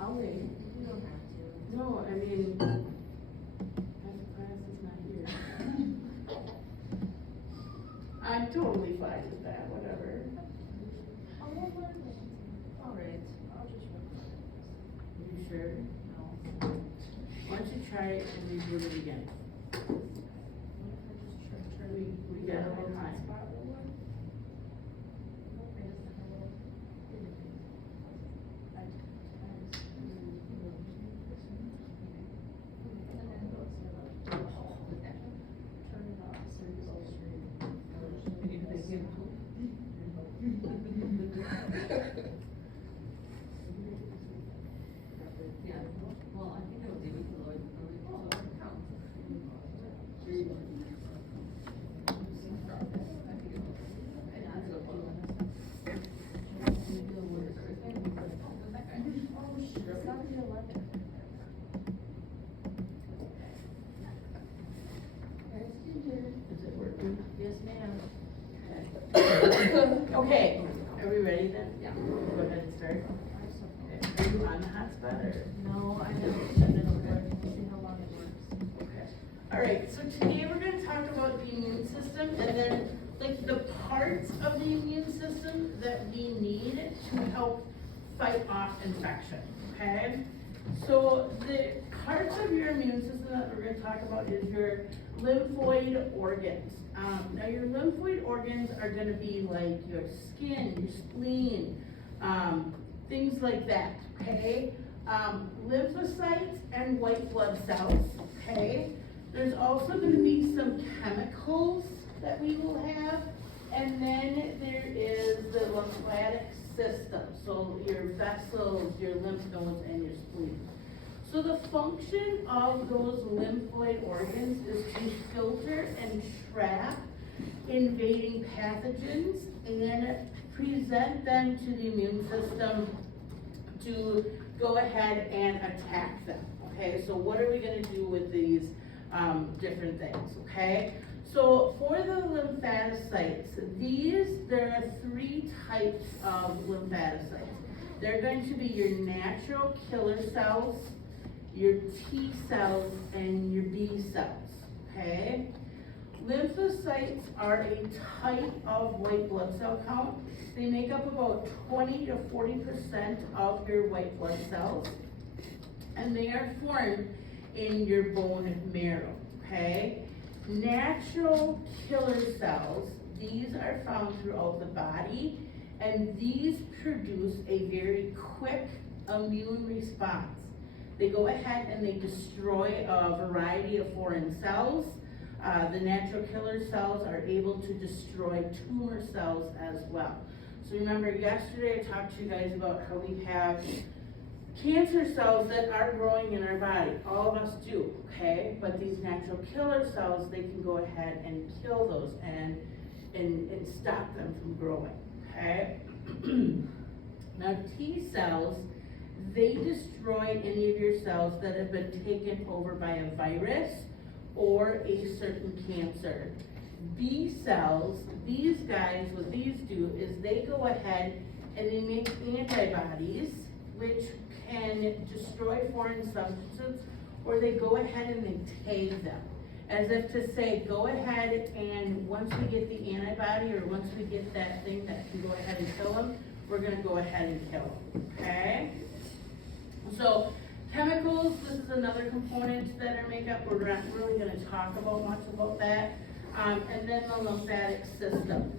I'll wait. You don't have to. No, I mean, class is not here. I'm totally fine with that, whatever. All right, I'll just. Are you sure? No. Why don't you try it and review it again? We got a little time. Yeah, well, I think it was even Lloyd, Is it working? Yes, ma'am. Okay, are we ready then? Yeah. Go ahead and start. Okay. Are you on the hotspot or? No, I haven't done it over, we'll see how long it works. Okay. All right, so today we're gonna talk about the immune system and then like the parts of the immune system that we need to help fight off infection, okay? So the parts of your immune system that we're gonna talk about is your lymphoid organs. Now your lymphoid organs are gonna be like your skin, your spleen, things like that, okay? Lymphocytes and white blood cells, okay? There's also gonna be some chemicals that we will have, and then there is the lymphatic system, so your vessels, your lymph nodes, and your spleen. So the function of those lymphoid organs is to filter and trap invading pathogens and present them to the immune system to go ahead and attack them, okay? So what are we gonna do with these different things, okay? So for the lymphatocytes, there are 3 types of lymphatocytes. They're going to be your natural killer cells, your T cells, and your B cells, okay? Lymphocytes are a type of white blood cell count. They make up about 20 to 40% of your white blood cells, and they are formed in your bone marrow, okay? Natural killer cells, these are found throughout the body, and these produce a very quick immune response. They go ahead and they destroy a variety of foreign cells. The natural killer cells are able to destroy tumor cells as well. So remember yesterday I talked to you guys about how we have cancer cells that are growing in our body. All of us do, okay? But these natural killer cells, they can go ahead and kill those and stop them from growing, okay? Now T cells, they destroy any of your cells that have been taken over by a virus or a certain cancer. B cells, these guys, what these do is they go ahead and they make antibodies which can destroy foreign substances, or they go ahead and they tag them. As if to say, go ahead and once we get the antibody or once we get that thing that can go ahead and kill them, we're gonna go ahead and kill them, okay? So chemicals, this is another component that are make up. We're not really gonna talk about much about that. And then the lymphatic system.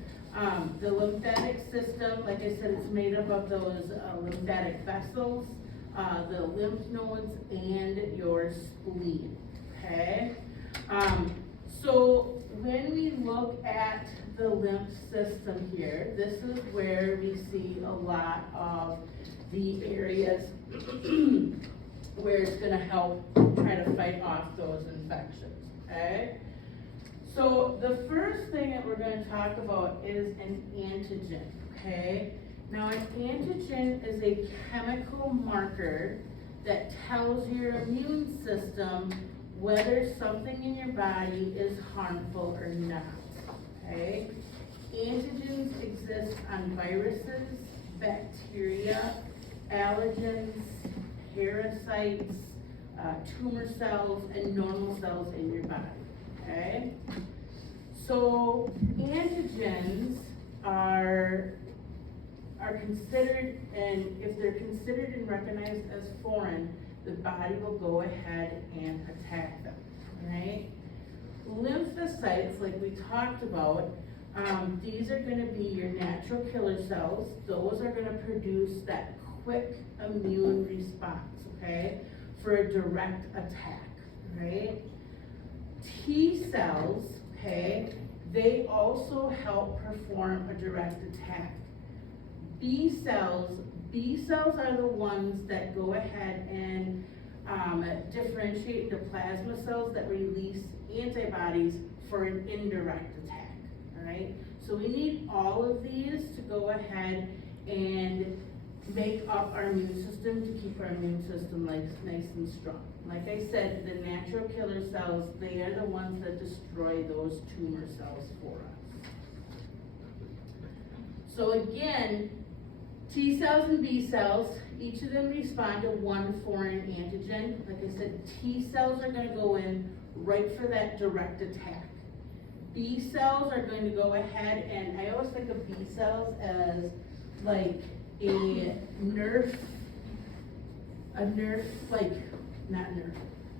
The lymphatic system, like I said, it's made up of those lymphatic vessels, the lymph nodes, and your spleen, okay? So when we look at the lymph system here, this is where we see a lot of the areas where it's gonna help try to fight off those infections, okay? So the first thing that we're gonna talk about is an antigen, okay? Now an antigen is a chemical marker that tells your immune system whether something in your body is harmful or not, okay? Antigens exist on viruses, bacteria, allergens, parasites, tumor cells, and normal cells in your body, okay? So antigens are considered, and if they're considered and recognized as foreign, the body will go ahead and attack them, right? Lymphocytes, like we talked about, these are gonna be your natural killer cells. Those are gonna produce that quick immune response, okay, for a direct attack, right? T cells, okay, they also help perform a direct attack. B cells are the ones that go ahead and differentiate into plasma cells that release antibodies for an indirect attack, all right? So we need all of these to go ahead and make up our immune system to keep our immune system nice and strong. Like I said, the natural killer cells, they are the ones that destroy those tumor cells for us. So again, T cells and B cells, each of them respond to one foreign antigen. Like I said, T cells are gonna go in right for that direct attack. B cells are going to go ahead, and I always think of B cells as like a Nerf, like, not Nerf,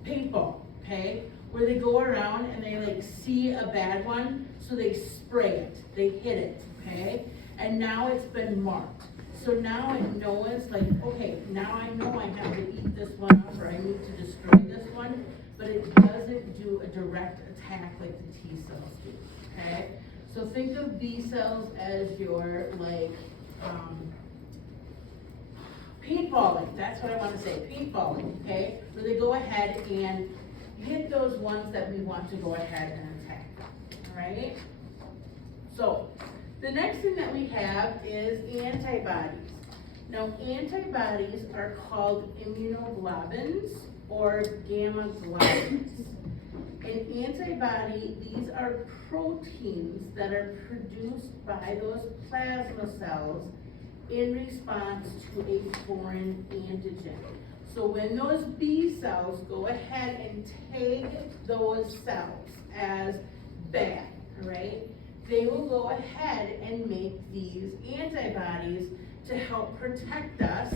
paintball, okay? Where they go around and they like see a bad one, so they spray it, they hit it, okay? And now it's been marked. So now it knows, like, okay, now I know I have to eat this one up, or I need to destroy this one, but it doesn't do a direct attack like the T cells do, okay? So think of B cells as your, like, paintballing, that's what I want to say, paintballing, okay? Where they go ahead and hit those ones that we want to go ahead and attack, all right? So, the next thing that we have is antibodies. Now, antibodies are called immunoglobulins or gamma globulins. An antibody, these are proteins that are produced by those plasma cells in response to a foreign antigen. So when those B cells go ahead and take those cells as bad, right? They will go ahead and make these antibodies to help protect us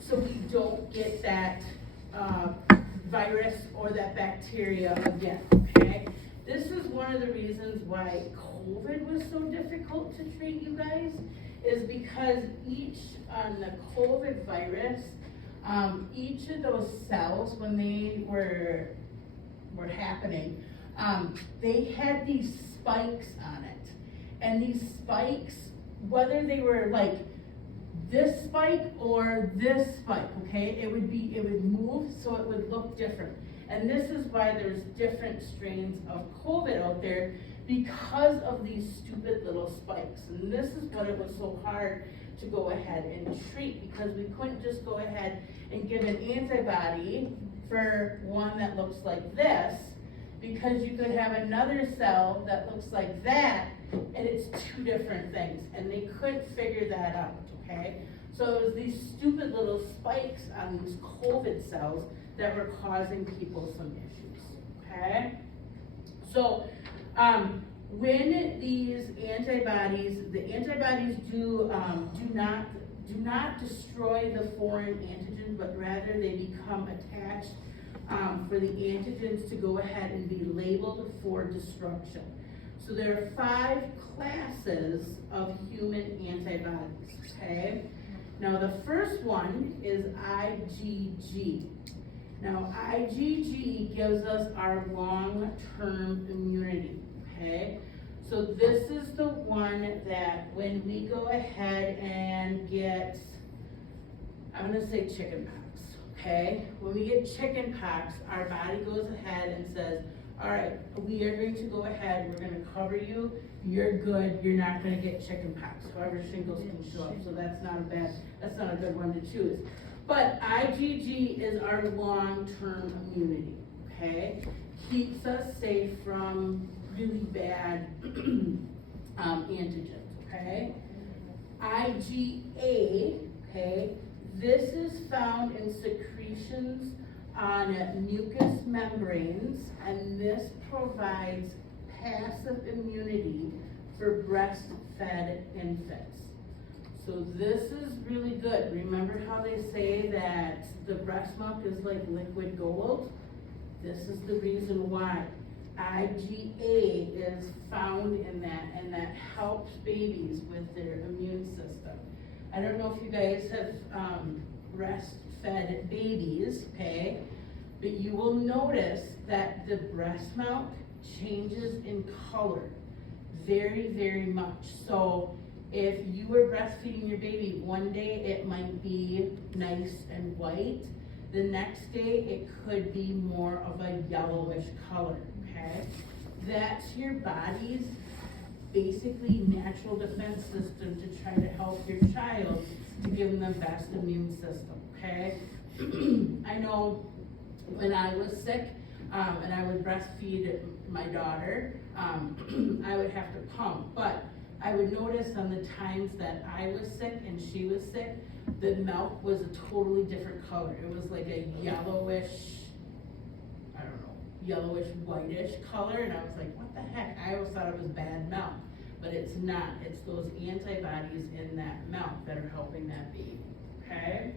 so we don't get that virus or that bacteria again, okay? This is one of the reasons why COVID was so difficult to treat, you guys, is because the COVID virus, each of those cells, when they were happening, they had these spikes on it. And these spikes, whether they were like this spike or this spike, okay, it would move, so it would look different. And this is why there's different strains of COVID out there, because of these stupid little spikes. And this is what it was so hard to go ahead and treat, because we couldn't just go ahead and give an antibody for one that looks like this, because you could have another cell that looks like that, and it's two different things, and they couldn't figure that out, okay? So it was these stupid little spikes on these COVID cells that were causing people some issues, okay? So, when these antibodies, the antibodies do not destroy the foreign antigen, but rather they become attached for the antigens to go ahead and be labeled for destruction. So there are 5 classes of human antibodies, okay? Now the first one is IgG. Now IgG gives us our long-term immunity, okay? So this is the one that when we go ahead and get, I'm gonna say chicken pox, okay? When we get chicken pox, our body goes ahead and says, all right, we are going to go ahead, we're gonna cover you, you're good, you're not gonna get chicken pox. However, shingles can show up, so that's not a good one to choose. But IgG is our long-term immunity, okay? Keeps us safe from really bad antigens, okay? IgA, okay, This is found in secretions on mucous membranes, and this provides passive immunity for breastfed infants. So this is really good. Remember how they say that the breast milk is like liquid gold? This is the reason why. IgA is found in that, and that helps babies with their immune system. I don't know if you guys have breastfed babies, okay? But you will notice that the breast milk changes in color very, very much. So if you were breastfeeding your baby, one day it might be nice and white. The next day it could be more of a yellowish color, okay? That's your body's basically natural defense system to try to help your child to give them the best immune system, okay? I know when I was sick, and I would breastfeed my daughter, I would have to pump, but I would notice on the times that I was sick and she was sick, the milk was a totally different color. It was like a yellowish, I don't know, yellowish, whitish color, and I was like, what the heck? I always thought it was bad milk, but it's not. It's those antibodies in that milk that are helping that baby, okay?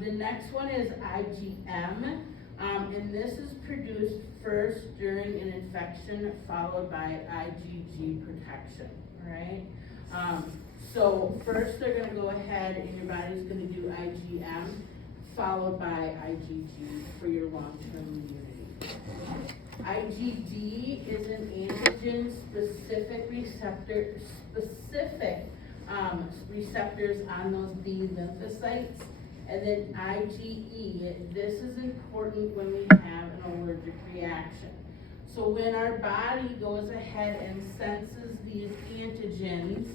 The next one is IgM, and this is produced first during an infection followed by IgG protection, all right? So first they're gonna go ahead and your body's gonna do IgM followed by IgG for your long-term immunity. IgD is an antigen-specific receptors on those B lymphocytes. And then IgE, this is important when we have an allergic reaction. So when our body goes ahead and senses these antigens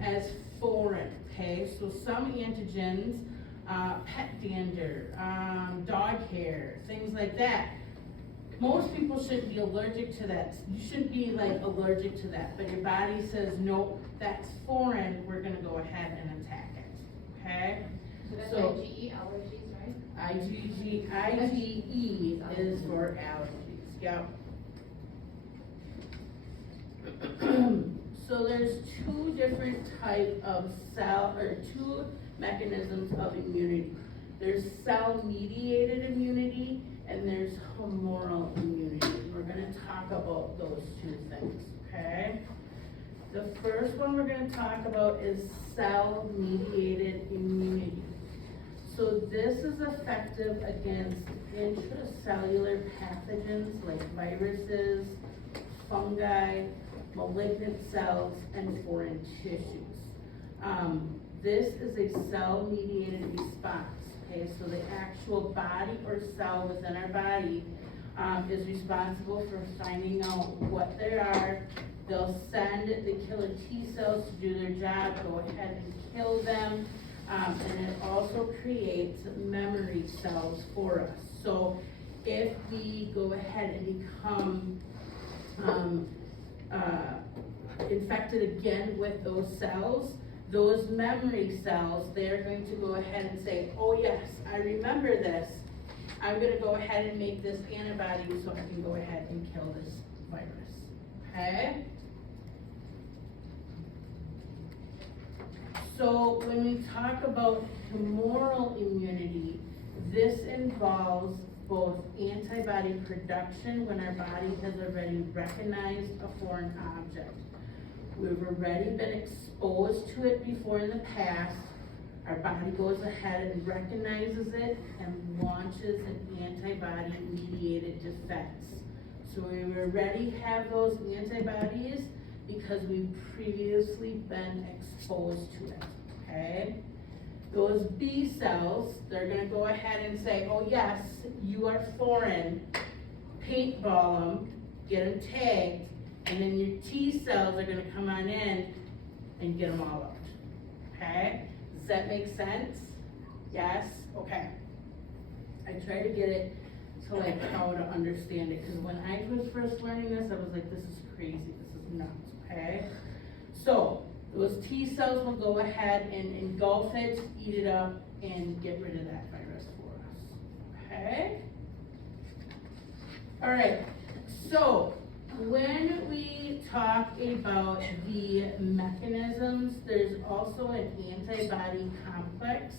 as foreign, okay? So some antigens, pet dander, dog hair, things like that. Most people shouldn't be allergic to that. You shouldn't be like allergic to that, but your body says, nope, that's foreign, we're gonna go ahead and attack it, okay? So that's So- IgE allergies, right? IgE is for allergies, yep. So there's two different type of two mechanisms of immunity. There's cell-mediated immunity and there's humoral immunity. We're gonna talk about those two things, okay? The first one we're gonna talk about is cell-mediated immunity. So this is effective against intracellular pathogens like viruses, fungi, malignant cells, and foreign tissues. This is a cell-mediated response, okay? So the actual body or cell within our body is responsible for finding out what they are. They'll send the killer T cells to do their job, go ahead and kill them. And it also creates memory cells for us. So if we go ahead and become infected again with those cells, those memory cells, they're going to go ahead and say, oh yes, I remember this. I'm gonna go ahead and make this antibody so I can go ahead and kill this virus, okay? So when we talk about humoral immunity, this involves both antibody production when our body has already recognized a foreign object. We've already been exposed to it before in the past. Our body goes ahead and recognizes it and launches an antibody-mediated defense. So we already have those antibodies because we've previously been exposed to it, okay? Those B cells, they're gonna go ahead and say, oh yes, you are foreign, paintball them, get them tagged, and then your T cells are gonna come on in and get them all out, okay? Does that make sense? Yes? Okay. I try to get it to like how to understand it, because when I was first learning this, I was like, this is crazy, this is nuts, okay? So, those T cells will go ahead and engulf it, eat it up, and get rid of that virus for us, okay? All right, so when we talk about the mechanisms, there's also an antibody complex.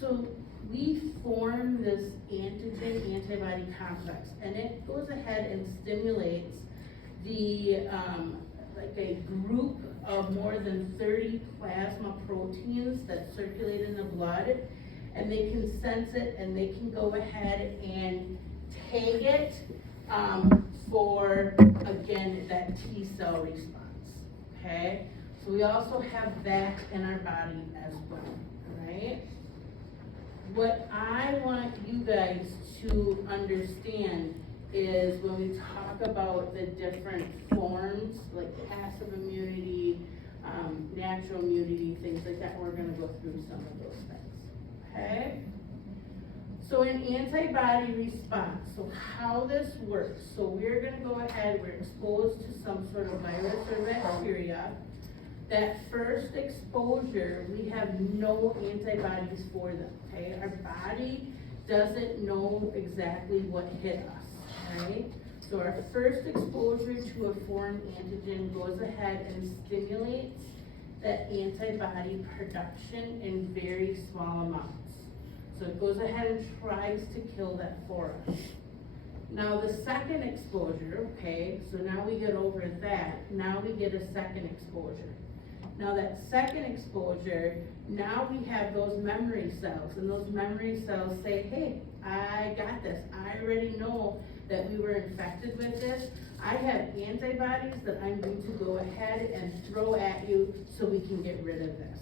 So we form this antigen-antibody complex, and it goes ahead and stimulates the, like a group of more than 30 plasma proteins that circulate in the blood, and they can sense it, and they can go ahead and tag it for, again, that T cell response, okay? So we also have that in our body as well, right? What I want you guys to understand is when we talk about the different forms, like passive immunity, natural immunity, things like that, we're gonna go through some of those things, okay? So an antibody response, so how this works, so we're gonna go ahead, we're exposed to some sort of virus or bacteria. That first exposure, we have no antibodies for them, okay? Our body doesn't know exactly what hit us, right? So our first exposure to a foreign antigen goes ahead and stimulates that antibody production in very small amounts. So it goes ahead and tries to kill that for us. Now the second exposure, okay, so now we get over that, now we get a second exposure. Now that second exposure, now we have those memory cells, and those memory cells say, hey, I got this. I already know that we were infected with this. I have antibodies that I'm going to go ahead and throw at you so we can get rid of this.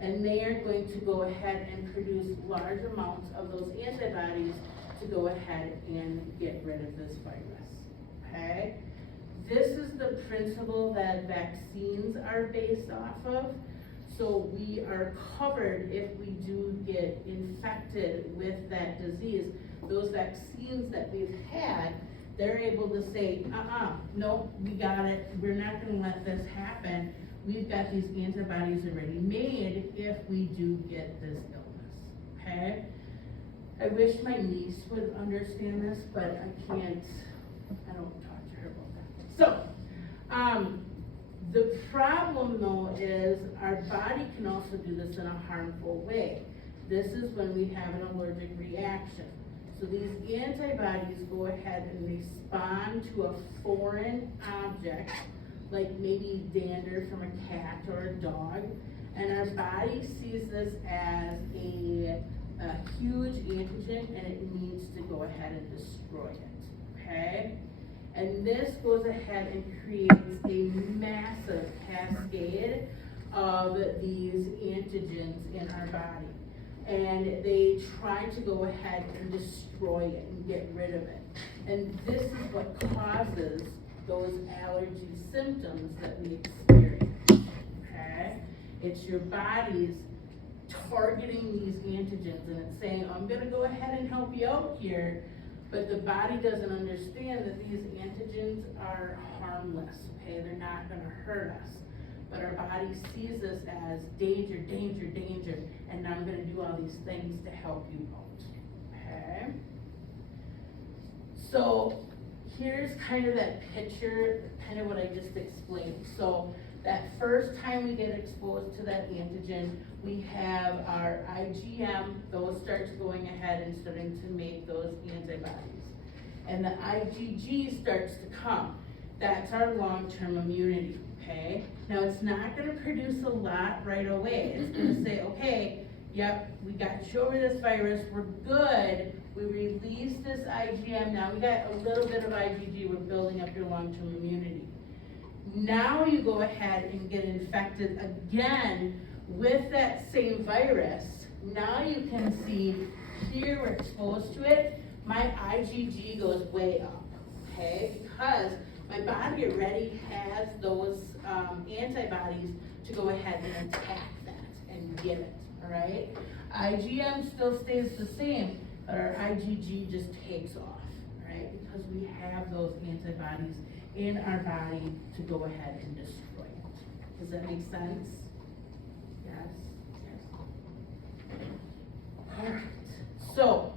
And they are going to go ahead and produce large amounts of those antibodies to go ahead and get rid of this virus, okay? This is the principle that vaccines are based off of. So we are covered if we do get infected with that disease. Those vaccines that we've had, they're able to say, nope, we got it. We're not gonna let this happen. We've got these antibodies already made if we do get this illness, okay? I wish my niece would understand this, but I can't, I don't talk to her about that. So, the problem though is our body can also do this in a harmful way. This is when we have an allergic reaction. So these antibodies go ahead and respond to a foreign object, like maybe dander from a cat or a dog, and our body sees this as a huge antigen, and it needs to go ahead and destroy it, okay? And this goes ahead and creates a massive cascade of these antigens in our body. And they try to go ahead and destroy it and get rid of it. And this is what causes those allergy symptoms that we experience, okay? It's your body's targeting these antigens, and it's saying, I'm gonna go ahead and help you out here, but the body doesn't understand that these antigens are harmless, okay? They're not gonna hurt us. But our body sees this as danger, danger, danger, and now I'm gonna do all these things to help you out, okay? So here's kind of that picture, kind of what I just explained. So that first time we get exposed to that antigen, we have our IgM, those starts going ahead and starting to make those antibodies. And the IgG starts to come. That's our long-term immunity, okay? Now it's not gonna produce a lot right away. It's gonna say, okay, yep, we got you over this virus, we're good. We release this IgM, now we got a little bit of IgG, we're building up your long-term immunity. Now you go ahead and get infected again with that same virus. Now you can see here we're exposed to it, my IgG goes way up, okay? Because my body already has those antibodies to go ahead and attack that and get it, all right? IgM still stays the same, but our IgG just takes off, right? Because we have those antibodies in our body to go ahead and destroy it, Does that make sense? Yes? Alright, so,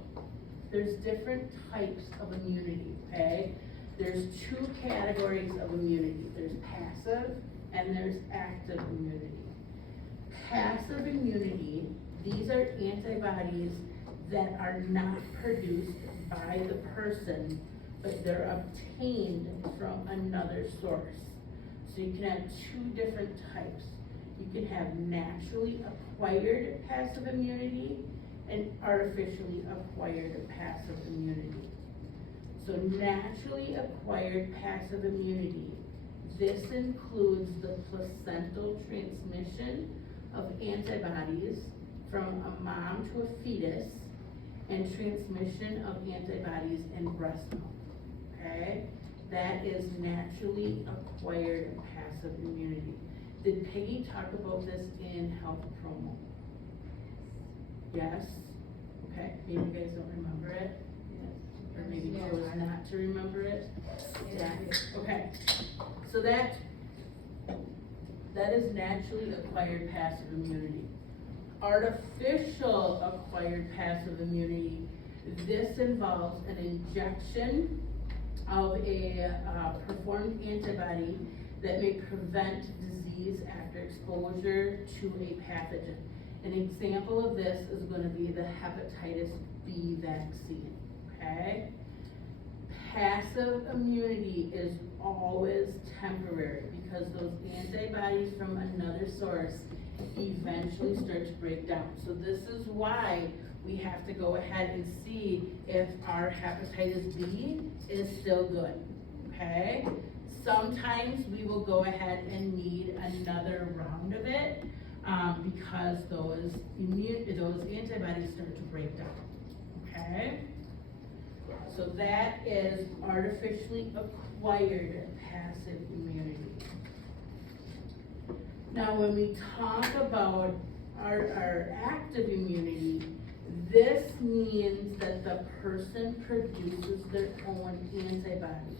there's different types of immunity, okay? There's two categories of immunity. There's passive and there's active immunity. Passive immunity, these are antibodies that are not produced by the person, but they're obtained from another source. So you can have two different types. You can have naturally acquired passive immunity and artificially acquired passive immunity. So naturally acquired passive immunity, this includes the placental transmission of antibodies from a mom to a fetus and transmission of antibodies in breast milk, okay? That is naturally acquired passive immunity. Did Peggy talk about this in Health Promo? Yes? Okay, maybe you guys don't remember it? Or maybe chose not to remember it? Yeah, okay. So that is naturally acquired passive immunity. Artificial acquired passive immunity, this involves an injection of a performed antibody that may prevent disease after exposure to a pathogen. An example of this is going to be the hepatitis B vaccine, okay? Passive immunity is always temporary because those antibodies from another source eventually start to break down. So this is why we have to go ahead and see if our hepatitis B is still good, okay? Sometimes we will go ahead and need another round of it because those antibodies start to break down, okay? So that is artificially acquired passive immunity. Now, when we talk about our active immunity, this means that the person produces their own antibodies.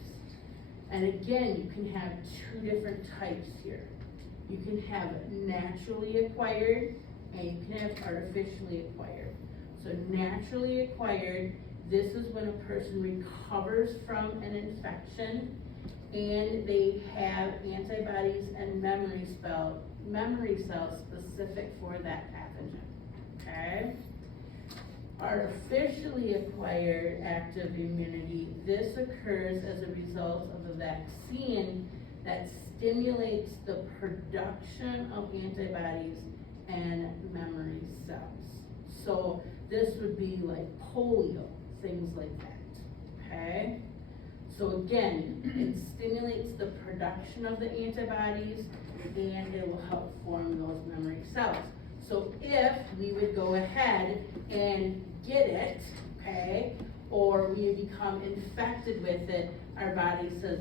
And again, you can have two different types here. You can have naturally acquired and you can have artificially acquired. So naturally acquired, this is when a person recovers from an infection and they have antibodies and memory cells specific for that pathogen, okay? Artificially acquired active immunity, this occurs as a result of a vaccine that stimulates the production of antibodies and memory cells. So this would be like polio, things like that, okay? So again, it stimulates the production of the antibodies and it will help form those memory cells. So if we would go ahead and get it, okay, or we become infected with it, our body says,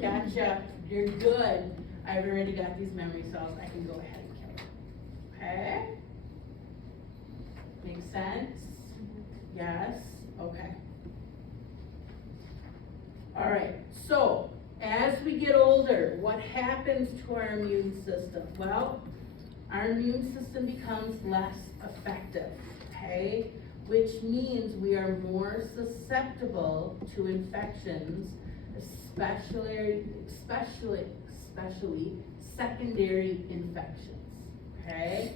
gotcha, you're good. I've already got these memory cells, I can go ahead and kill it, okay? Make sense? Yes? Okay. All right, so as we get older, what happens to our immune system? Well, our immune system becomes less effective, okay? Which means we are more susceptible to infections, especially secondary infections, okay?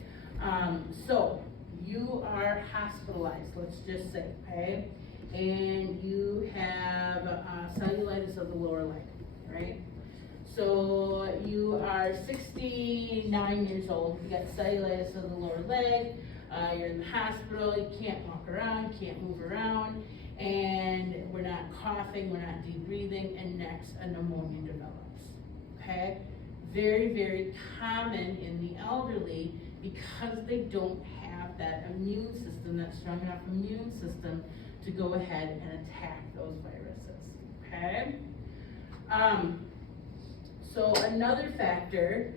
So you are hospitalized, let's just say, okay? And you have cellulitis of the lower leg, right? So you are 69 years old, you got cellulitis of the lower leg, you're in the hospital, you can't walk around, can't move around, and we're not coughing, we're not deep breathing, and next a pneumonia develops, okay? Very, very common in the elderly because they don't have that immune system, that strong enough immune system to go ahead and attack those viruses, okay? So another factor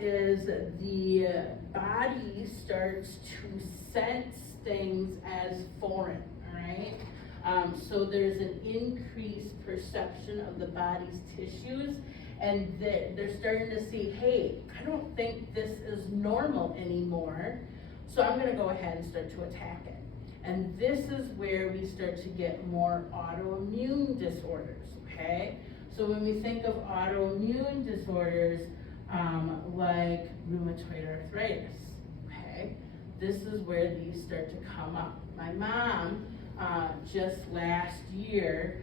is the body starts to sense things as foreign, all right? So there's an increased perception of the body's tissues and they're starting to see, hey, I don't think this is normal anymore, so I'm gonna go ahead and start to attack it. And this is where we start to get more autoimmune disorders, okay? So when we think of autoimmune disorders, like rheumatoid arthritis, okay? This is where these start to come up. My mom, just last year,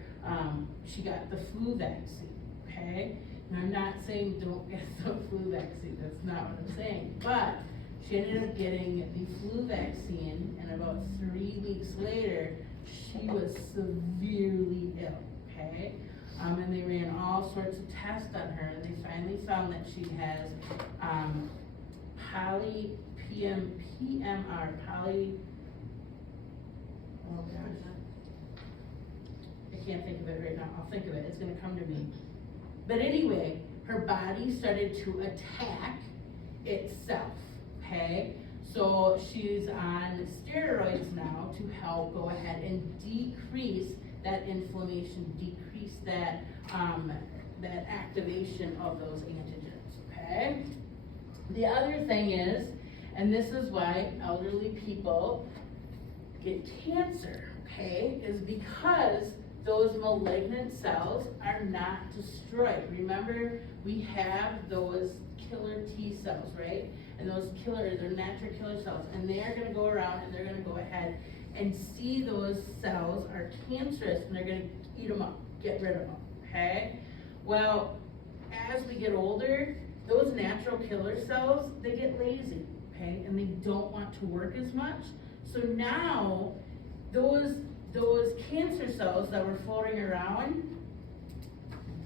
she got the flu vaccine, okay? Now, I'm not saying don't get the flu vaccine, that's not what I'm saying, but she ended up getting the flu vaccine, and about 3 weeks later, she was severely ill, okay? And they ran all sorts of tests on her, and they finally found that she has, oh gosh. I can't think of it right now, I'll think of it, it's gonna come to me. But anyway, her body started to attack itself, okay? So she's on steroids now to help go ahead and decrease that inflammation, decrease that, that activation of those antigens, okay? The other thing is, and this is why elderly people get cancer, okay, is because those malignant cells are not destroyed. Remember, we have those killer T cells, right? And those they're natural killer cells, and they are gonna go around and they're gonna go ahead and see those cells are cancerous, and they're gonna eat them up, get rid of them, okay? Well, as we get older, those natural killer cells, they get lazy, okay? And they don't want to work as much. So now, those cancer cells that were floating around,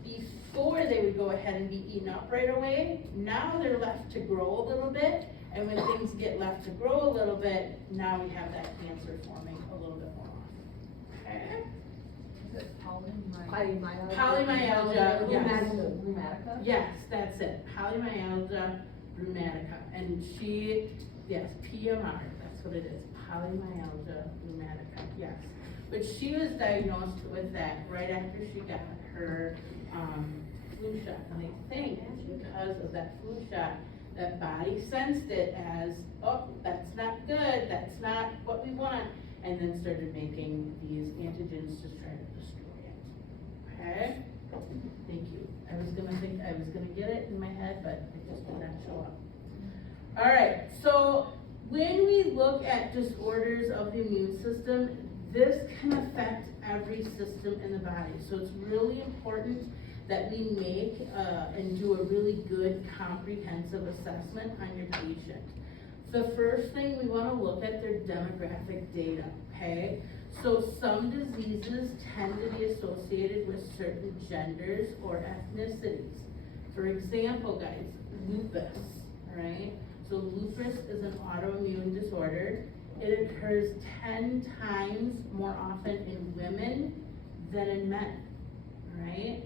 before they would go ahead and be eaten up right away, now they're left to grow a little bit, and when things get left to grow a little bit, now we have that cancer forming a little bit more often, okay? Is it Polymyalgia. Polymyalgia, yes. Rheumatica? Yes, that's it, polymyalgia rheumatica, and she, yes, PMR, that's what it is, polymyalgia rheumatica, yes. But she was diagnosed with that right after she got her, flu shot, and I think because of that flu shot, that body sensed it as, oh, that's not good, that's not what we want, and then started making these antigens to try to destroy it, okay? Thank you. I was gonna get it in my head, but it just did not show up. All right, so when we look at disorders of the immune system, this can affect every system in the body. So it's really important that we make and do a really good comprehensive assessment on your patient. The first thing, we wanna look at their demographic data, okay? So some diseases tend to be associated with certain genders or ethnicities. For example, guys, lupus, right? So lupus is an autoimmune disorder. It occurs 10 times more often in women than in men, right?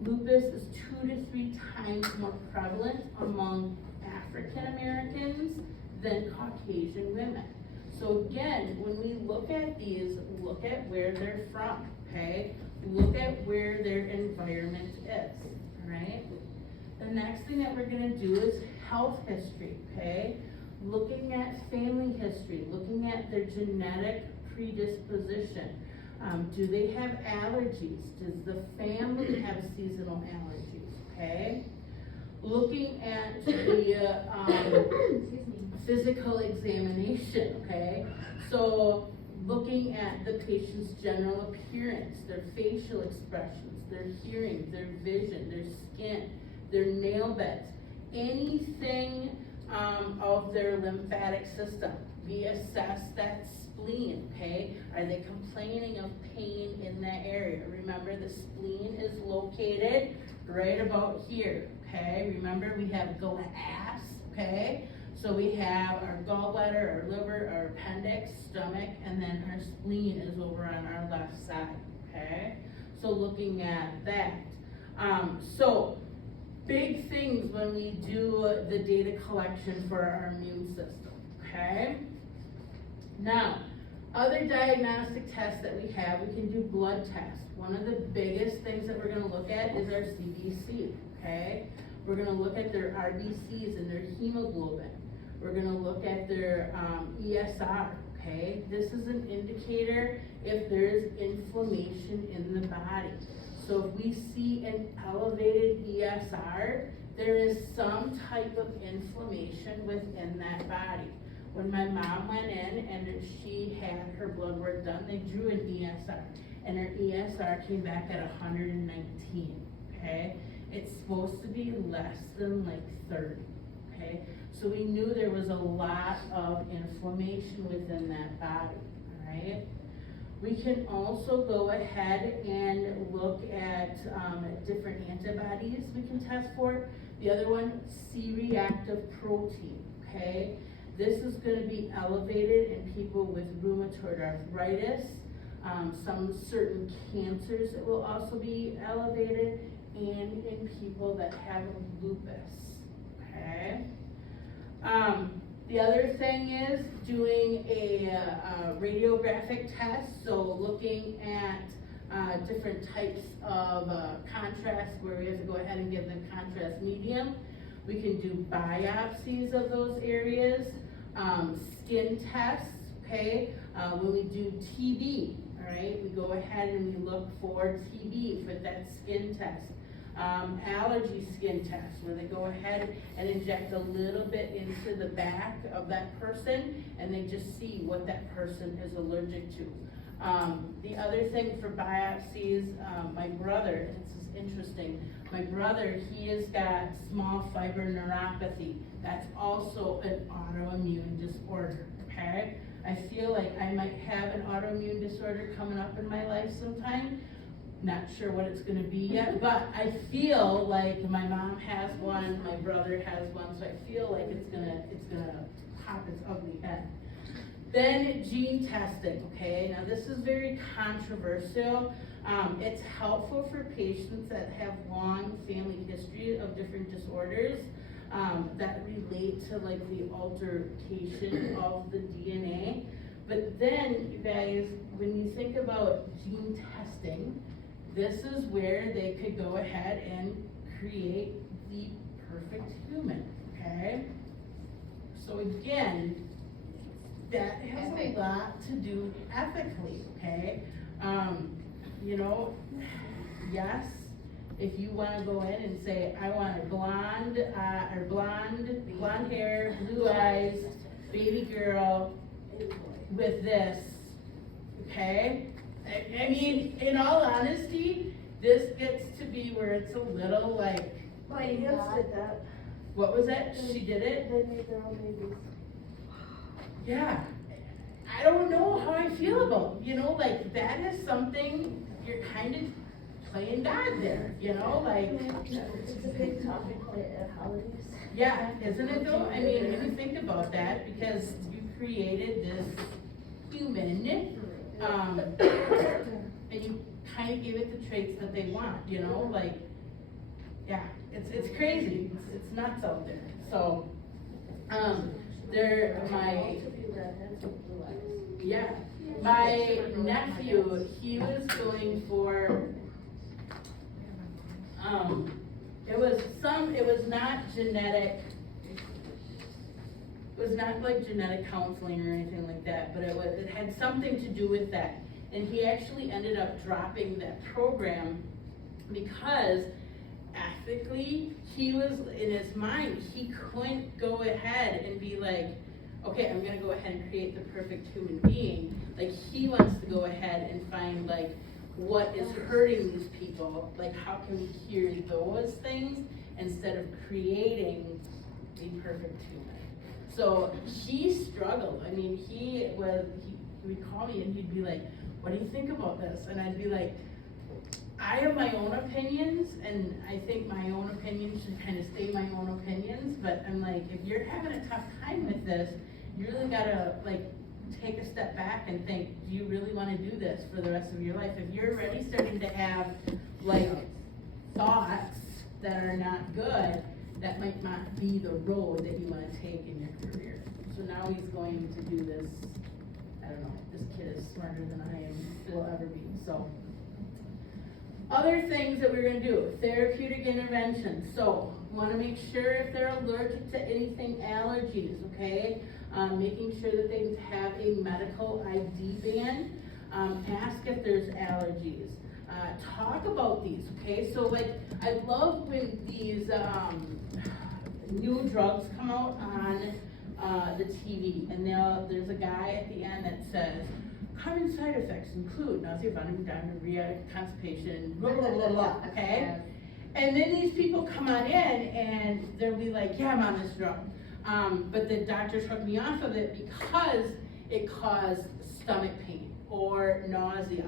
Lupus is 2 to 3 times more prevalent among African Americans than Caucasian women. So again, when we look at these, look at where they're from, okay? Look at where their environment is, right? The next thing that we're gonna do is health history, okay? Looking at family history, looking at their genetic predisposition. Do they have allergies? Does the family have seasonal allergies, okay? Looking at the physical examination, okay? So looking at the patient's general appearance, their facial expressions, their hearing, their vision, their skin, their nail beds, anything of their lymphatic system. We assess that spleen, okay? Are they complaining of pain in that area? Remember, the spleen is located right about here, okay? Remember, we have gas, okay? So we have our gallbladder, our liver, our appendix, stomach, and then our spleen is over on our left side, okay? So looking at that. So big things when we do the data collection for our immune system, okay? Now, Other diagnostic tests that we have, we can do blood tests. One of the biggest things that we're gonna look at is our CBC, okay? We're gonna look at their RBCs and their hemoglobin. We're gonna look at their ESR, okay? This is an indicator if there's inflammation in the body. So if we see an elevated ESR, there is some type of inflammation within that body. When my mom went in and she had her blood work done, they drew an ESR, and her ESR came back at 119, okay? It's supposed to be less than like 30, okay? So we knew there was a lot of inflammation within that body, all right? We can also go ahead and look at different antibodies we can test for. The other one, C-reactive protein, okay? This is gonna be elevated in people with rheumatoid arthritis, some certain cancers it will also be elevated, and in people that have lupus, okay? The other thing is doing a radiographic test, so looking at different types of contrast where we have to go ahead and give them contrast medium. We can do biopsies of those areas, skin tests, okay? When we do TB, all right, we go ahead and we look for TB for that skin test. Allergy skin tests, where they go ahead and inject a little bit into the back of that person, and they just see what that person is allergic to. The other thing for biopsies, my brother, this is interesting, my brother, he has got small fiber neuropathy. That's also an autoimmune disorder, okay? I feel like I might have an autoimmune disorder coming up in my life sometime. Not sure what it's gonna be yet, but I feel like my mom has one, my brother has one, so I feel like it's gonna pop its ugly head. Then gene testing, okay? Now this is very controversial. It's helpful for patients that have long family history of different disorders that relate to like the altercation of the DNA. But then, you guys, when you think about gene testing, this is where they could go ahead and create the perfect human, okay? So again, that has a lot to do ethically, okay? You know, yes, if you wanna go in and say, I want a blonde hair, blue eyes, baby girl with this, okay? I mean, in all honesty, this gets to be where it's a little like. My aunts did that. What was that? She did it? They made their own babies. Yeah. I don't know how I feel about, you know, like that is something you're kind of playing God there, you know, like. It's a big topic at holidays. Yeah, isn't it though? I mean, when you think about that, because you created this human, and you kind of give it the traits that they want, you know, like, yeah, it's crazy, it's nuts out there, so, my nephew, he was going for, it was not genetic, it was not like genetic counseling or anything like that, but it had something to do with that. And he actually ended up dropping that program because ethically, he was, in his mind, he couldn't go ahead and be like, okay, I'm gonna go ahead and create the perfect human being. Like, he wants to go ahead and find like, what is hurting these people? Like, how can we cure those things instead of creating the perfect human? So he struggled. I mean, he would call me and he'd be like, what do you think about this? And I'd be like, I have my own opinions, and I think my own opinions should kind of stay my own opinions, but I'm like, if you're having a tough time with this, you really gotta like take a step back and think, do you really wanna do this for the rest of your life? If you're already starting to have like thoughts that are not good, that might not be the road that you wanna take in your career. So now he's going to do this as don't know, this kid is smarter than will ever be, so. Other things that we're gonna do, therapeutic intervention, so wanna make sure if they're allergic to anything, allergies, okay? Making sure that they have a medical ID ban, ask if there's allergies. Talk about these, okay? So like, I love when these, new drugs come out on, the TV, and there's a guy at the end that says, common side effects include nausea, vomiting, diarrhea, constipation, blah, blah, blah, blah, okay? And then these people come on in and they'll be like, yeah, I'm on this drug. But the doctor took me off of it because it caused stomach pain or nausea.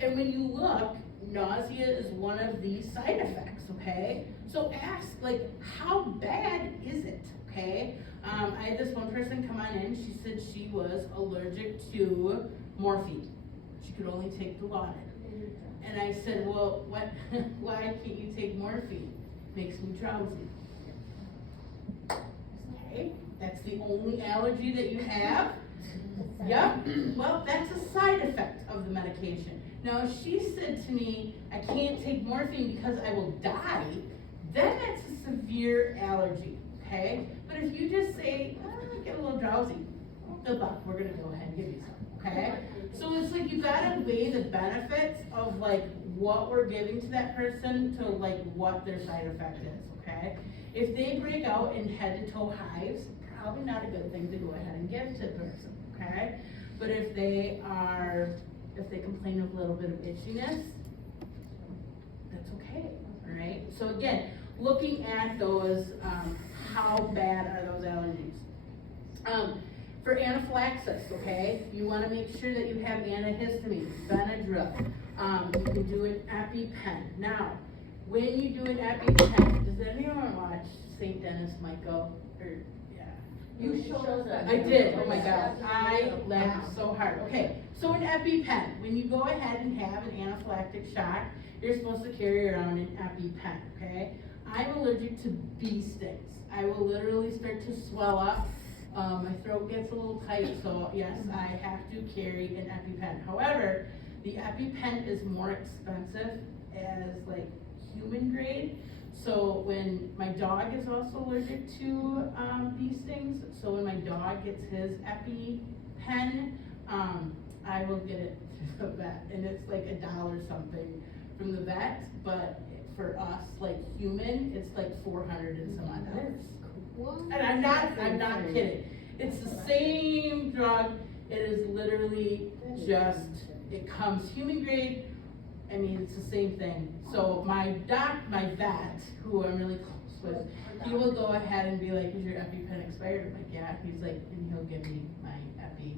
And when you look, nausea is one of the side effects, okay? So ask, like, how bad is it, okay? I had this one person come on in, she said she was allergic to morphine. She could only take Dilaudid. And I said, well, why can't you take morphine? Makes me drowsy. Okay, that's the only allergy that you have? Yep, well, that's a side effect of the medication. Now, if she said to me, I can't take morphine because I will die, then that's a severe allergy, okay? But if you just say, I get a little drowsy, well, good luck, we're gonna go ahead and give you some, okay? So it's like you gotta weigh the benefits of like what we're giving to that person to like what their side effect is, okay? If they break out in head to toe hives, probably not a good thing to go ahead and give to the person, okay? But if they complain of a little bit of itchiness, that's okay, all right? So again, looking at those, how bad are those allergies? For anaphylaxis, okay, you wanna make sure that you have antihistamines, Benadryl. You can do an EpiPen. Now, when you do an EpiPen, does anyone watch St. Dennis Michael? Or, yeah. You showed us. I did, oh my God, I laughed so hard. Okay, so an EpiPen, when you go ahead and have an anaphylactic shock, you're supposed to carry around an EpiPen, okay? I'm allergic to bee stings. I will literally start to swell up. My throat gets a little tight, so yes, I have to carry an EpiPen. However, the EpiPen is more expensive as like human grade. So when my dog is also allergic to bee stings, so when my dog gets his EpiPen, I will get it to the vet, and it's like $1 something from the vet, but for us, like human, it's like 400 and some odd dollars. And I'm not kidding. It's the same drug. It is literally just, it comes human grade. I mean, it's the same thing. So my vet, who I'm really close with, he will go ahead and be like, is your EpiPen expired? I'm like, yeah. He's like, and he'll give me my Epi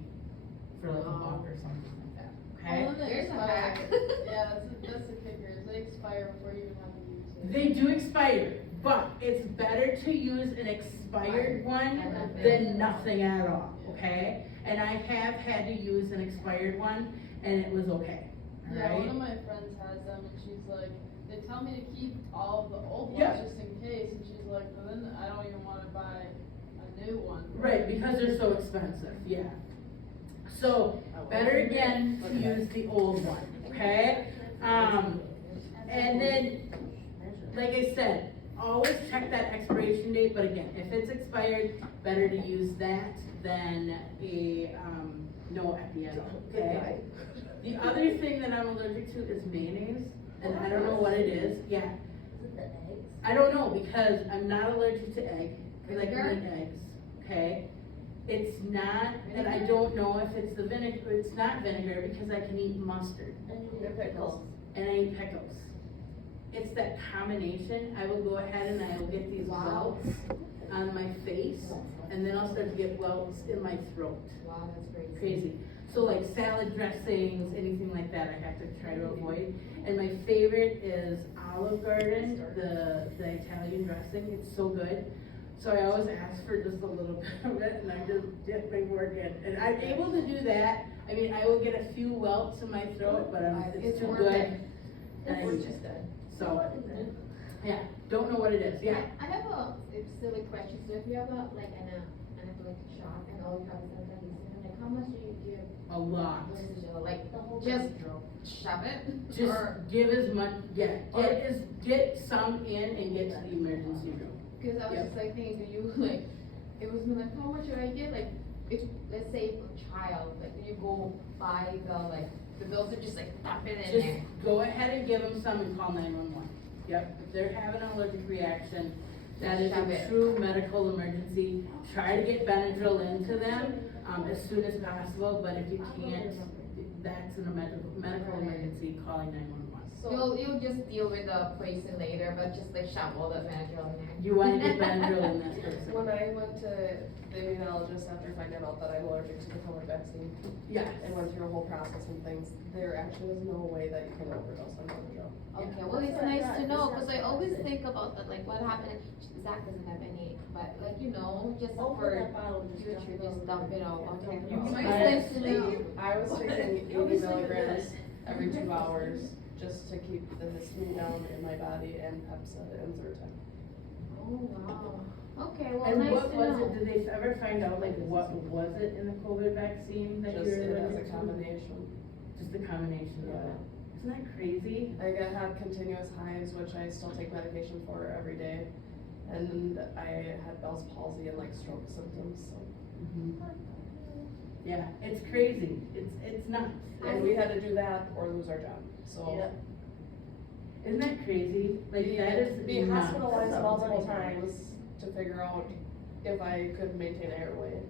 for like $1 or something like that. Okay? There's a hack. Yeah, that's the kicker. They expire before you even have to use it. They do expire, but it's better to use an expired one than nothing at all, okay? And I have had to use an expired one, and it was okay, all Yeah, one right? of my friends has them, and she's like, they tell me to keep all of the old ones Yeah. just in case, and she's like, well, then I don't even wanna buy a new one. Right, because they're so expensive, yeah. So, better again to use the old one, okay? And then, like I said, always check that expiration date, but again, if it's expired, better to use that than a, no Epi at all, okay? The other thing that I'm allergic to is mayonnaise, and I don't know what it is, yeah. Is it the eggs? I don't know, because I'm not allergic to egg, I like to eat eggs, okay? It's not, and I don't know if it's the vinegar, it's not vinegar, because I can eat mustard, And you eat pickles. and I eat pickles. It's that combination. I will go ahead and I will get these welts on my face, and then I'll start to get welts in my throat. Wow, that's Crazy. So like salad dressings, anything like that, I have to try to avoid. And my favorite is Olive Garden, the Italian dressing. It's so good. So I always ask for just a little bit of it, and I just dip my fork in. And I'm able to do that. I mean, I will get a few welts in my throat, but it's too good. And I eat it. So, yeah, don't know what it is, yeah. I have a silly question. So if you have like an anaphylactic shock and all you have is antihistamine, like how much do you give a lot. Like, The whole just drill. shove it? Just Or, give as much, get some in and get to the emergency room. cause I was Yep. just like thinking, do you like, it was like, how much should I get? Like, if, let's say a child, like, you go buy the bills are just like, dump it in Just there. go ahead and give them some and call 911. Yep, if they're having an allergic reaction, that is Shove a it. true medical emergency. Try to get Benadryl into them, as soon as possible, but if you can't, that's a medical emergency, calling 911. You'll just deal with the poison later, but just like shove all the Benadryl in there. You wanna get Benadryl in that person. When I went to the immunologist after finding out that I'm allergic to the COVID vaccine Yes. and went through a whole process and things, there actually is no way that you can overdose on Benadryl. Okay, well, it's nice to know, cause I always think about that, like, what happened, Zach doesn't have any, but like, you know, just Open for that bottle and just future, dump it just dump it all, okay. You It's might nice to know. I was taking 80 milligrams every 2 hours just to keep the histamine down in my body and Pepcid and Zyrtec. Oh, wow, okay, well, And nice what to was know. it, did they ever find out, like, what was it in the COVID vaccine that Just you're it as a allergic to? combination. Just a combination of Yeah. it. Isn't that crazy? Had continuous hives, which I still take medication for every day. And I had Bell's palsy and like stroke symptoms, so. Yeah, it's crazy. It's nuts. And we had to do that or lose our job, so. Yeah. Isn't that crazy? Like, that is Be nuts. hospitalized multiple times to figure out if I could maintain a airway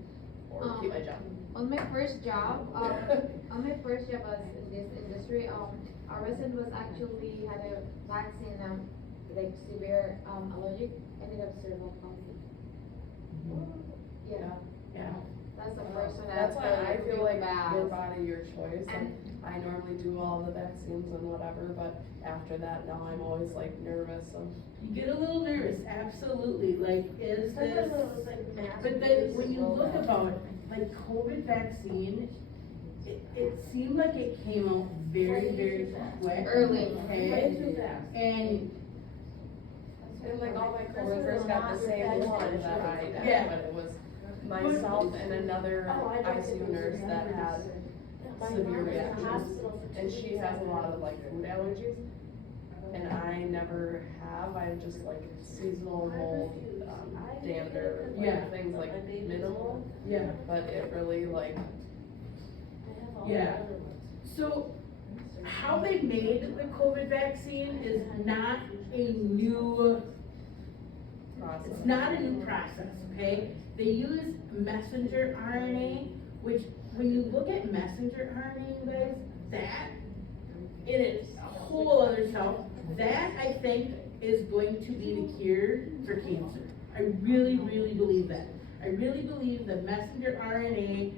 or keep my job. On my first job, as in this industry, our resident was actually had a vaccine, like severe, allergic, ended up cerebral palsy. Yeah, Yeah. that's the first one. That's why I feel like bad. your body, your choice. Like, And- I normally do all the vaccines and whatever, but after that, now I'm always like nervous and. You get a little nervous, absolutely. Like, is Sometimes this? when it was like mask But then when you rolled look out. about like COVID vaccine, it seemed like it came out very, very quick. Early. Okay? Way too fast. And And like all my coworkers got the same one that I got, Yeah. but it was myself and another Oh, I don't ICU think it was nurse that had My severe mom was in the reactions. hospital for And 2 she weeks has a after lot of she like was food sick. allergies. And I never have, I'm just like seasonal mold, dander, Yeah. like things like minimal, yeah, but it really like, I have all Yeah. the other ones. so how they made the COVID vaccine is not a new, process. it's not a new process, okay? They use messenger RNA, which when you look at messenger RNA, you guys, that it is a whole other cell. That I think is going to be the cure for cancer. I really, really believe that. I really believe the messenger RNA,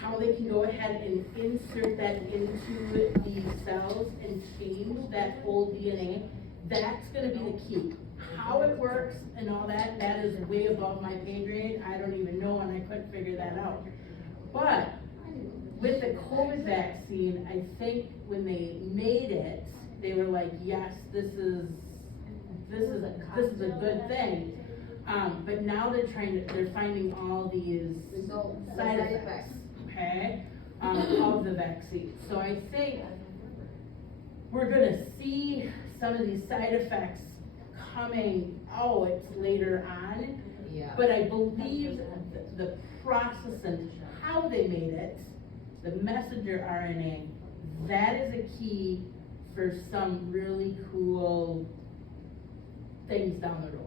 how they can go ahead and insert that into the cells and change that whole DNA, that's gonna be the key. How it works and all that, that is way above my pay grade. I don't even know and I couldn't figure that out. But with the COVID vaccine, I think when they made it, they were like, yes, this is a good thing. But now they're finding all these So, the side effects, okay, of the vaccine. So I think we're gonna see some of these side effects coming out later on. Yeah. But I believe the process and how they made it, the messenger RNA, that is a key for some really cool things down the road.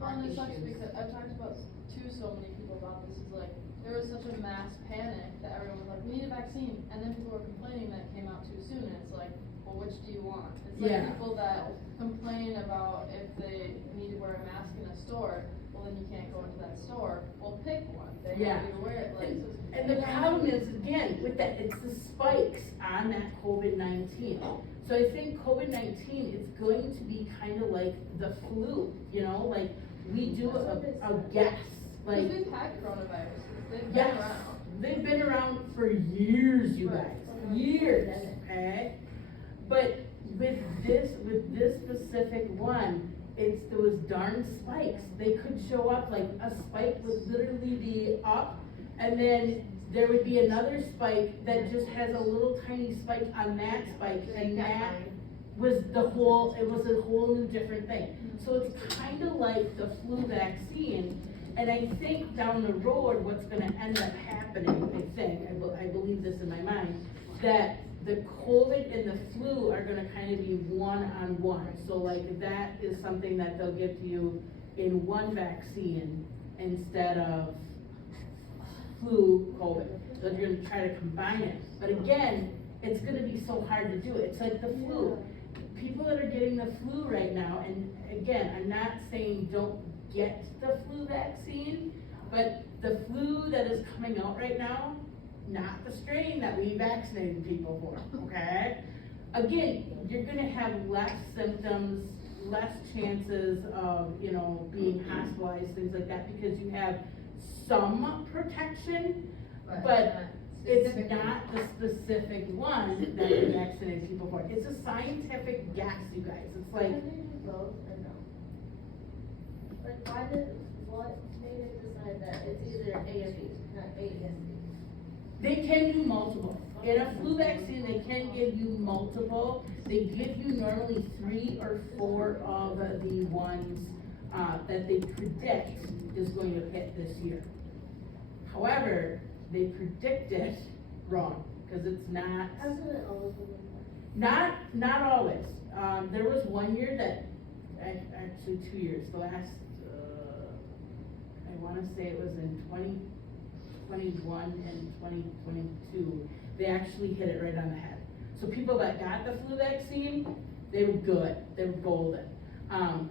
Well, and it sucks because I've talked about to so many people about this, is like, there was such a mass panic that everyone was like, we need a vaccine, and then people were complaining that it came out too soon, and it's like, well, which do you want? It's like Yeah. people that complain about if they need to wear a mask in a store, well, then you can't go into that store, well, pick one, they Yeah. want you to wear it, like. And the problem is, again, with that, it's the spikes on that COVID-19. So I think COVID-19 is going to be kind of like the flu, you know, like we do a guess, like, Because we've had coronaviruses, they've been yes, around. they've been around for years, you guys, years, okay? But with this specific one, it's those darn spikes. They could show up, like a spike would literally be up, and then there would be another spike that just has a little tiny spike on that spike, and that was it was a whole new different thing. So it's kind of like the flu vaccine, and I think down the road, what's gonna end up happening, I believe this in my mind, that the COVID and the flu are gonna kind of be one-on-one. So like that is something that they'll give you in one vaccine instead of flu, COVID. So you're gonna try to combine it. But again, it's gonna be so hard to do it. It's like the flu. People that are getting the flu right now, and again, I'm not saying don't get the flu vaccine, but the flu that is coming out right now, not the strain that we vaccinated people for, okay? Again, you're gonna have less symptoms, less chances of, being hospitalized, things like that, because you have some protection, but it's not the specific one that we vaccinated people for. It's a scientific guess, you guys. It's like, Both or no? Like, what made it decide that it's either A or B, not A and B? they can do multiple. In a flu vaccine, they can give you multiple. They give you normally 3 or 4 of the ones that they predict is going to hit this year. However, they predict it wrong, because it's not. Hasn't it always been like that? Not always. There was one year that, actually 2 years, the last, I wanna say it was in 2021 and 2022, they actually hit it right on the head. So people that got the flu vaccine, they were good, they were golden.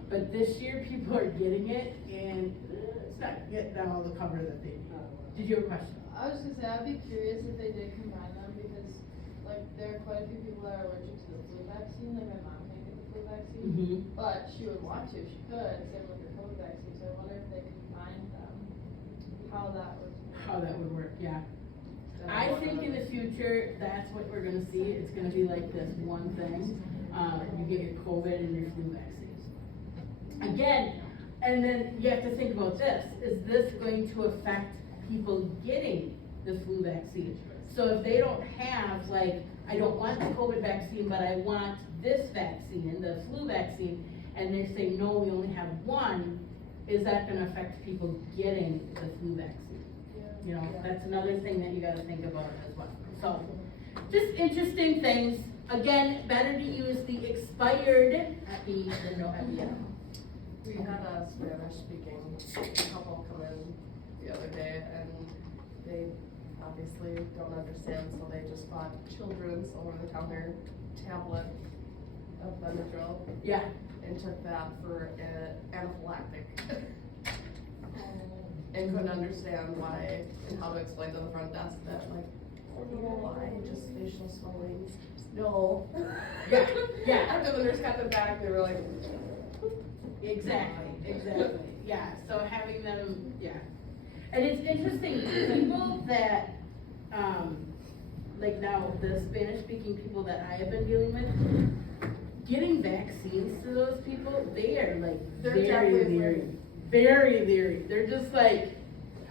But this year, people are getting it, and it's not getting all the cover that they need. Did you have a question? I was just gonna say, I'd be curious if they did combine them, because, like, there are quite a few people that are allergic to the flu vaccine, like my mom can't get the flu vaccine, Mm-hmm. but she would want to, she could, same with the COVID vaccine, so I wonder if they combined them, how that would. How that would work, yeah. I think in the future, that's what we're gonna see, it's gonna be like this one thing, you get your COVID and your flu vaccines. Again, and then you have to think about this, is this going to affect people getting the flu vaccine? So if they don't have, like, I don't want the COVID vaccine, but I want this vaccine, the flu vaccine, and they say, no, we only have one, is that gonna affect people getting the flu vaccine? That's another thing that you gotta think about as well. So, just interesting things. Again, better to use the expired epi than no epi. We had a Spanish-speaking couple come in the other day, and they obviously don't understand, so they just bought children's over-the-counter tablet of Benadryl Yeah, and took that for an anaphylactic. And couldn't understand why, and how to explain to the front desk that, like, oh, I just facial swelling. No. Yeah. After the nurse got them back, they were like, exactly, yeah, so having them, yeah. And it's interesting, people that, like now, the Spanish-speaking people that I have been dealing with, getting vaccines to those people, they are like They're very definitely leery. Very leery. They're just like,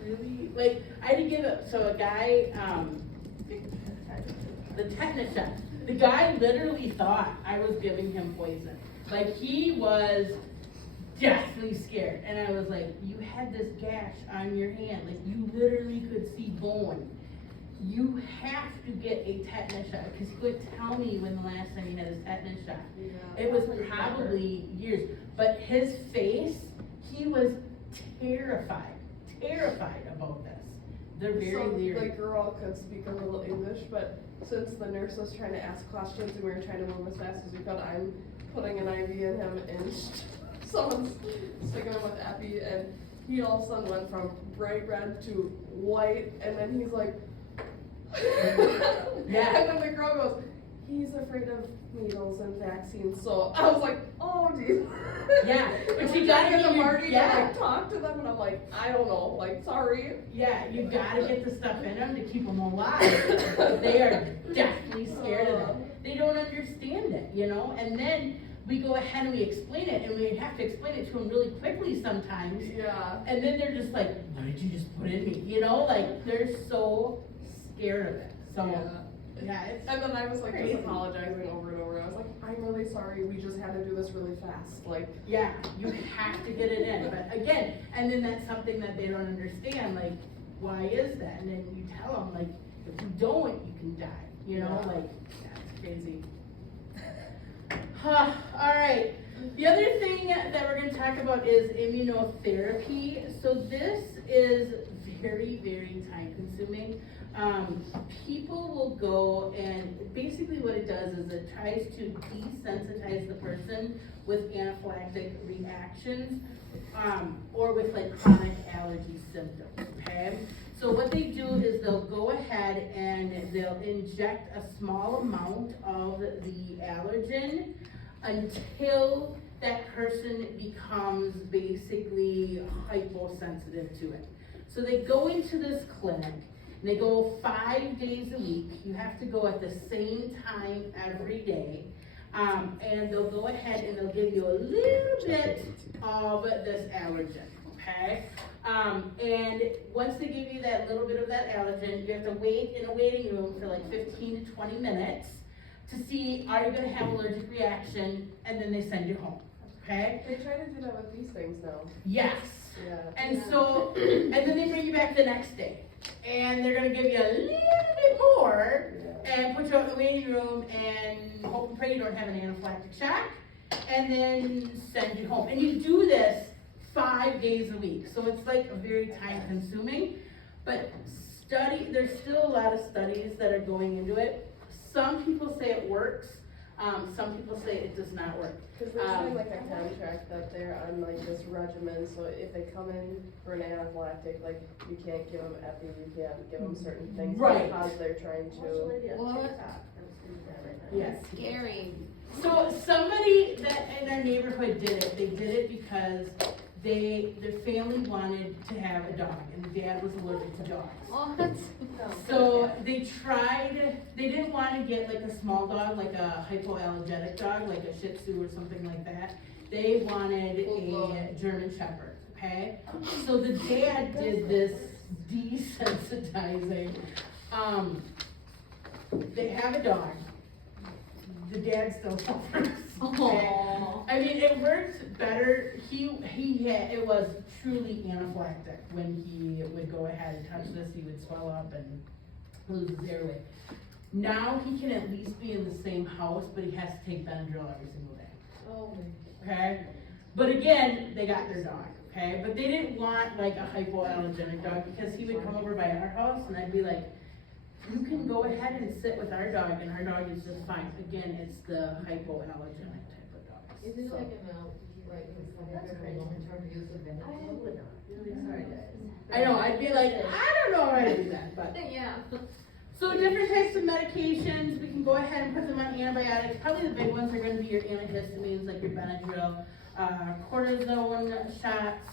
really, like, I had to give a guy, the tetanus shot. The guy literally thought I was giving him poison. Like, he was deathly scared. And I was like, you had this gash on your hand. Like, you literally could see bone. You have to get a tetanus shot, because he would tell me when the last time he had his tetanus shot. yeah. It was probably years, but his face, he was terrified about this. They're very So leery. the girl could speak a little English, but since the nurse was trying to ask questions and we were trying to move as fast as we could, I'm putting an IV in him and someone's sticking him with epi, and he all of a sudden went from bright red to white, and then he's like, Yeah. And then the girl goes, he's afraid of needles and vaccines, so I was like, oh geez. Yeah, but And you we gotta get get the your- party yeah. to like talk to them, and I'm like, I don't know, like, sorry. Yeah, you gotta get the stuff in them to keep them alive. They are definitely scared of it. They don't understand it, and then we go ahead and we explain it, and we have to explain it to them really quickly sometimes. Yeah. And then they're just like, what did you just put in me? Like, they're so scared of it, so, Yeah. yeah, it's. And then I was like Crazy. just apologizing over and over. I was like, I'm really sorry, we just had to do this really fast, like. Yeah, you have to get it in, but again, and then that's something that they don't understand, like, why is that? And then you tell them, like, if you don't, you can die, you know, Yeah. like, that's crazy. Huh, alright, the other thing that we're gonna talk about is immunotherapy. So this is very, very time consuming. People will go and basically what it does is it tries to desensitize the person with anaphylactic reactions, or with like chronic allergy symptoms, okay? So what they do is they'll go ahead and they'll inject a small amount of the allergen until that person becomes basically hyposensitive to it. So they go into this clinic, and they go 5 days a week. You have to go at the same time every day. And they'll go ahead and they'll give you a little bit of this allergen, okay? And once they give you that little bit of that allergen, you have to wait in a waiting room for like 15 to 20 minutes to see, are you gonna have allergic reaction, and then they send you home, okay? They try to do that with these things now. Yes. Yeah. And so, and then they bring you back the next day, and they're gonna give you a little bit more, Yeah. and put you out in the waiting room, and hope and pray you don't have an anaphylactic shock, and then send you home. And you do this 5 days a week, so it's like very time consuming, but there's still a lot of studies that are going into it. Some people say it works, some people say it does not work. Cause they sign like a contract that they're on like this regimen, so if they come in for an anaphylactic, like you can't give them epi, you can't give them certain things. Right. Because they're trying Watch to. Lydia on What? TikTok. I'm just gonna do that right now. Yes. Scary. So somebody that in our neighborhood did it, they did it because their family wanted to have a dog, and the dad was allergic to dogs. What? So they didn't want to get like a small dog, like a hypoallergenic dog, like a Shih Tzu or something like that. They wanted a German Shepherd, okay? So the dad did this desensitizing. They have a dog. The dad still suffers. Okay? Aww. I mean, it worked better. It was truly anaphylactic. When he would go ahead and touch this, he would swell up and lose his airway. Now he can at least be in the same house, but he has to take Benadryl every single day. Oh my. Okay? But again, they got their dog, okay? But they didn't want like a hypoallergenic dog because he would come over by our house and I'd be like, you can go ahead and sit with our dog and our dog is just fine. Again, it's the hypoallergenic type of dog. Is it So- like a mouth, right, That's crazy. long-term use of I Benadryl? would not, really sorry guys. I know, I'd be like, I don't know how to do that, but. Yeah. So different types of medications, we can go ahead and put them on antibiotics. Probably the big ones are gonna be your antihistamines, like your Benadryl, cortisone shots.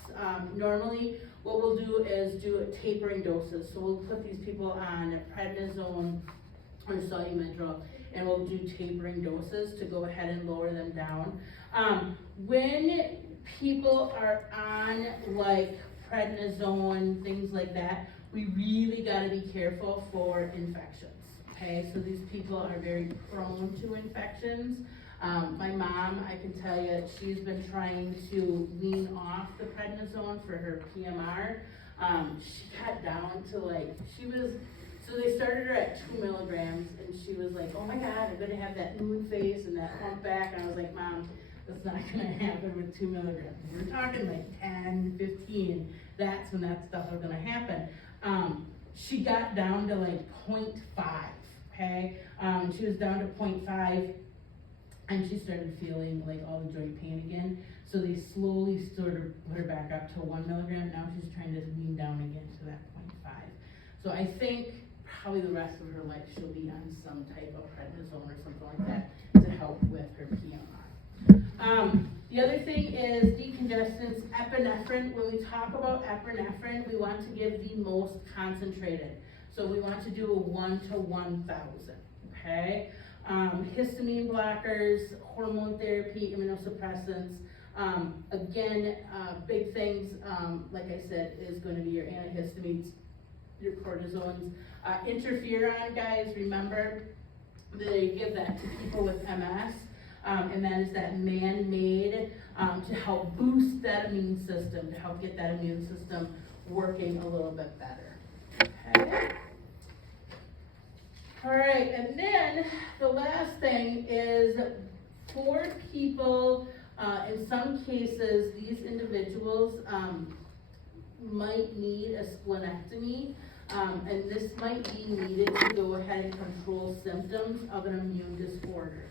Normally, what we'll do is do tapering doses. So we'll put these people on prednisone or Solu-Medrol, and we'll do tapering doses to go ahead and lower them down. When people are on like prednisone, things like that, we really gotta be careful for infections, okay? So these people are very prone to infections. My mom, I can tell you, she's been trying to wean off the prednisone for her PMR. She got down to like, so they started her at 2 milligrams, and she was like, oh my God, I'm gonna have that moon face and that hump back, and I was like, Mom, that's not gonna happen with 2 milligrams. We're talking like 10, 15, that's when that stuff is gonna happen. She got down to like 0.5, okay? She was down to 0.5, and she started feeling like all the joint pain again. So they slowly sort of put her back up to 1 milligram. Now she's trying to wean down again to that 0.5. So I think probably the rest of her life she'll be on some type of prednisone or something like that to help with her PMR. The other thing is decongestants, epinephrine. When we talk about epinephrine, we want to give the most concentrated. So we want to do a 1 to 1,000, okay? Histamine blockers, hormone therapy, immunosuppressants. Again, big things, like I said, is going to be your antihistamines. your cortisones. Interferon, guys, remember, they give that to people with MS, and that is that man-made, to help boost that immune system, to help get that immune system working a little bit better, okay? All right, and then the last thing is for people, in some cases, these individuals, might need a splenectomy, and this might be needed to go ahead and control symptoms of an immune disorder.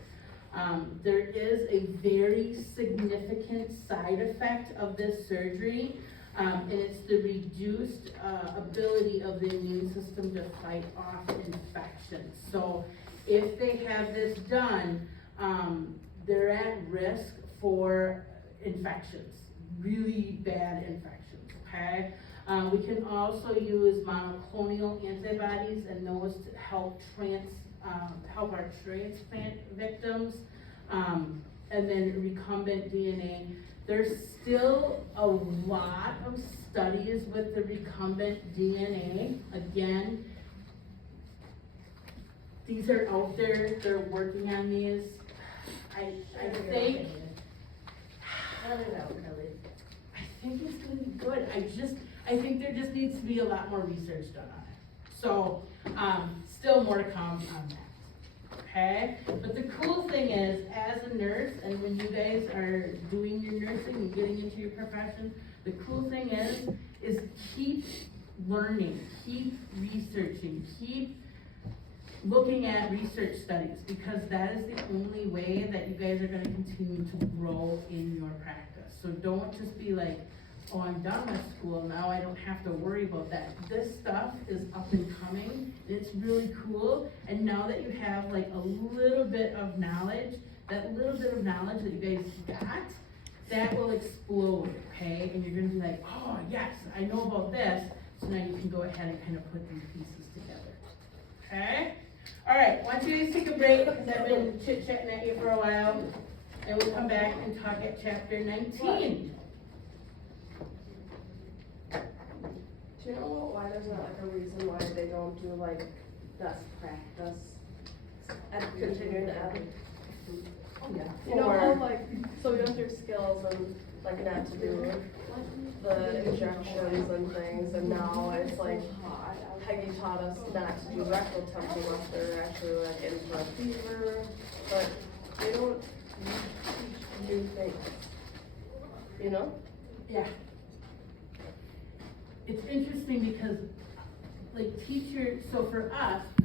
There is a very significant side effect of this surgery, and it's the reduced ability of the immune system to fight off infections. So if they have this done, they're at risk for infections, really bad infections, okay? We can also use monoclonal antibodies and those to help help our transplant victims, and then recombinant DNA. There's still a lot of studies with the recombinant DNA. Again, these are out there, they're working on these. I think, I don't know, Kelly. I think it's gonna be good. I think there just needs to be a lot more research done on it. So, still more to come on that, okay? But the cool thing is, as a nurse, and when you guys are doing your nursing and getting into your profession, the cool thing is keep learning, keep researching, keep looking at research studies, because that is the only way that you guys are gonna continue to grow in your practice. So don't just be like, oh, I'm done with school, now I don't have to worry about that. This stuff is up and coming, and it's really cool, and now that you have like a little bit of knowledge, that little bit of knowledge that you guys got, that will explode, okay? And you're gonna be like, oh yes, I know about this, so now you can go ahead and kind of put these pieces together, okay? All right, why don't you guys take a break, because I've been chit-chatting at you for a while, and we'll come back and talk at chapter 19. Do you know why there's not like a reason why they don't do like best practice at continuing ed? Oh, yeah. You know how like, so we went through skills and like not to do the injections and things, and now it's like Peggy taught us not to do rectal touch unless they're actually like in for a fever, but they don't teach new things, you know? Yeah. It's interesting because, like, so for us, we